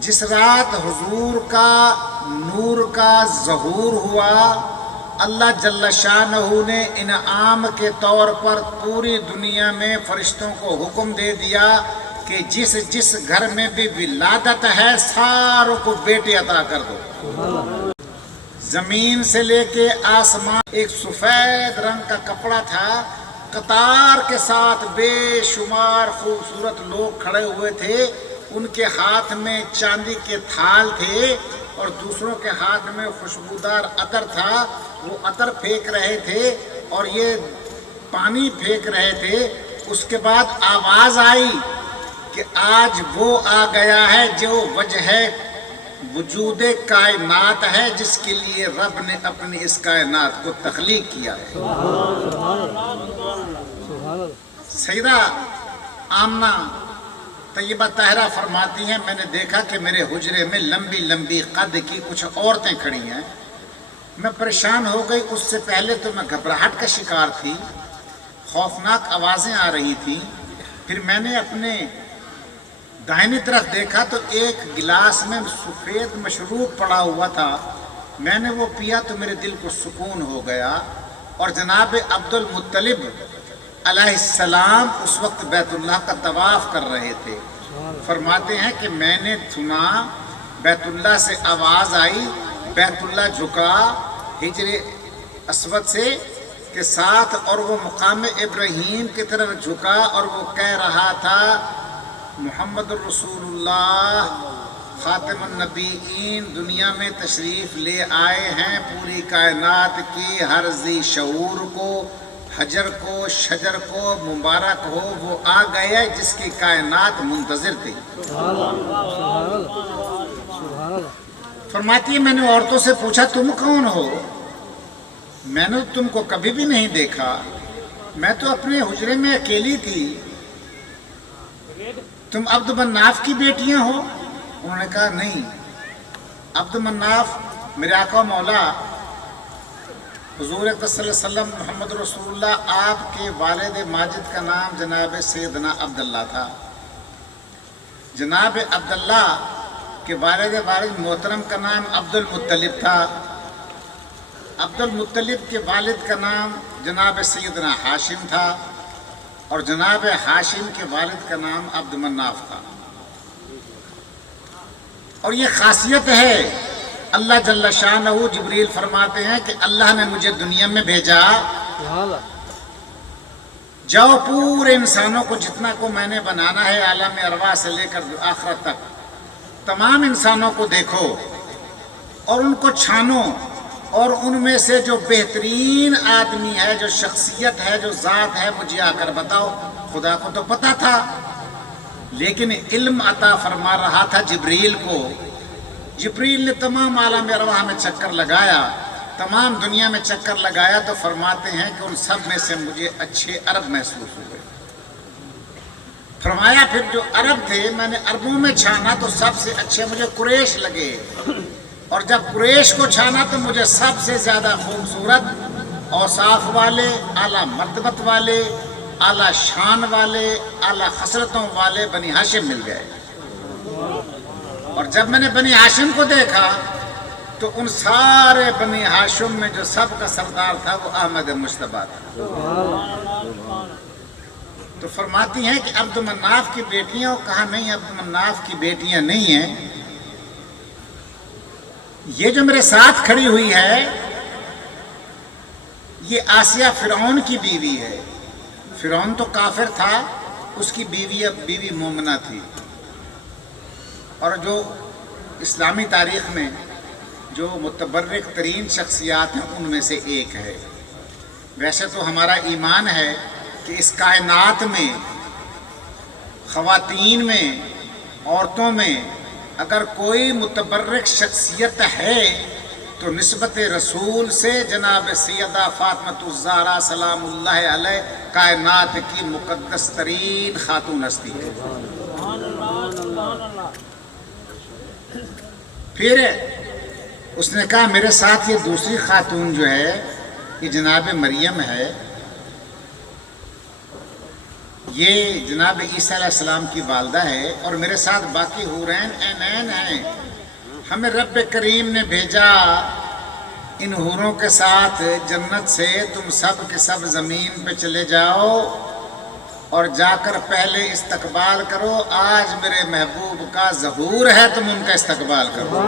جس رات حضور کا نور کا ظہور ہوا، اللہ جل شانہ نے انعام کے طور پر پوری دنیا میں فرشتوں کو حکم دے دیا کہ جس جس گھر میں بھی ولادت ہے ساروں کو بیٹے عطا کر دو۔ زمین سے لے کے آسمان ایک سفید رنگ کا کپڑا تھا، قطار کے ساتھ بے شمار خوبصورت لوگ کھڑے ہوئے تھے، ان کے ہاتھ میں چاندی کے تھال تھے اور دوسروں کے ہاتھ میں خوشبودار عطر تھا، وہ عطر پھینک رہے تھے اور یہ پانی پھینک رہے تھے۔ اس کے بعد آواز آئی کہ آج وہ آ گیا ہے جو وجہ وجود کائنات ہے، جس کے لیے رب نے اپنی اس کائنات کو تخلیق کیا ہے۔ سیدہ آمنہ طیبہ طاہرہ فرماتی ہیں، میں نے دیکھا کہ میرے حجرے میں لمبی لمبی قد کی کچھ عورتیں کھڑی ہیں، میں پریشان ہو گئی۔ اس سے پہلے تو میں گھبراہٹ کا شکار تھی، خوفناک آوازیں آ رہی تھیں۔ پھر میں نے اپنے دائنی طرف دیکھا تو ایک گلاس میں سفید مشروب پڑا ہوا تھا، میں نے وہ پیا تو میرے دل کو سکون ہو گیا۔ اور جناب عبد المطلب علیہ السلام اس وقت بیت اللہ کا طواف کر رہے تھے۔ فرماتے ہیں کہ میں نے سنا بیت اللہ سے آواز آئی، بیت اللہ جھکا ہجر اسود سے کے ساتھ اور وہ مقام ابراہیم کی طرف جھکا اور وہ کہہ رہا تھا محمد الرسول اللہ خاتم النبیین دنیا میں تشریف لے آئے ہیں، پوری کائنات کی ہر ذی شعور کو، حجر کو، شجر کو مبارک ہو، وہ آ گیا جس کی کائنات منتظر تھی۔ فرماتی ہے میں نے عورتوں سے پوچھا تم کون ہو؟ میں نے تم کو کبھی بھی نہیں دیکھا، میں تو اپنے حجرے میں اکیلی تھی، تم عبد مناف کی بیٹیاں ہو؟ انہوں نے کہا نہیں، عبد مناف میرے آقا مولا حضور صلی اللہ علیہ وسلم محمد رسول اللہ، آپ کے والد ماجد کا نام جناب سیدنا عبداللہ تھا، جناب عبداللہ کے والد محترم کا نام عبد المطلب تھا، عبد المطلب کے والد کا نام جناب سیدنا ہاشم تھا، اور جناب ہاشم کے والد کا نام عبد مناف تھا۔ اور یہ خاصیت ہے، اللہ جل شانہ جبریل فرماتے ہیں کہ اللہ نے مجھے دنیا میں بھیجا، جاؤ پورے انسانوں کو جتنا کو میں نے بنانا ہے عالم ارواح سے لے کر آخرت تک، تمام انسانوں کو دیکھو اور ان کو چھانو، اور ان میں سے جو بہترین آدمی ہے، جو شخصیت ہے، جو ذات ہے، مجھے آ کر بتاؤ۔ خدا کو تو پتا تھا لیکن علم عطا فرما رہا تھا جبریل کو۔ جبریل نے تمام عالم ارواح میں چکر لگایا، تمام دنیا میں چکر لگایا، تو فرماتے ہیں کہ ان سب میں سے مجھے اچھے عرب محسوس ہوئے۔ فرمایا پھر جو عرب تھے میں نے عربوں میں چھانا تو سب سے اچھے مجھے قریش لگے، اور جب قریش کو چھانا تو مجھے سب سے زیادہ خوبصورت اوصاف والے، اعلیٰ مرتبت والے، اعلیٰ شان والے، اعلیٰ خصلتوں والے بنی ہاشم مل گئے۔ اور جب میں نے بنی ہاشم کو دیکھا تو ان سارے بنی ہاشم میں جو سب کا سردار تھا وہ احمد مجتبیٰ تھا۔ تو فرماتی ہیں کہ عبد مناف کی بیٹیاں، کہا نہیں عبد مناف کی بیٹیاں نہیں ہیں، یہ جو میرے ساتھ کھڑی ہوئی ہے یہ آسیہ فرعون کی بیوی ہے۔ فرعون تو کافر تھا، اس کی بیوی مومنہ تھی، اور جو اسلامی تاریخ میں جو متبرک ترین شخصیات ہیں ان میں سے ایک ہے۔ ویسے تو ہمارا ایمان ہے کہ اس کائنات میں خواتین میں، عورتوں میں اگر کوئی متبرک شخصیت ہے تو نسبت رسول سے جناب سیدہ فاطمۃ الزہرا سلام اللہ علیہ کائنات کی مقدس ترین خاتون ہستی ہے۔ پھر اس نے کہا میرے ساتھ یہ دوسری خاتون جو ہے یہ جناب مریم ہے، یہ جناب عیسیٰ علیہ السلام کی والدہ ہے اور میرے ساتھ باقی حورین عینین ہیں. ہمیں رب کریم نے بھیجا ان حوروں کے ساتھ جنت سے تم سب کے سب زمین پہ چلے جاؤ اور جا کر پہلے استقبال کرو. آج میرے محبوب کا ظہور ہے، تم ان کا استقبال کرو.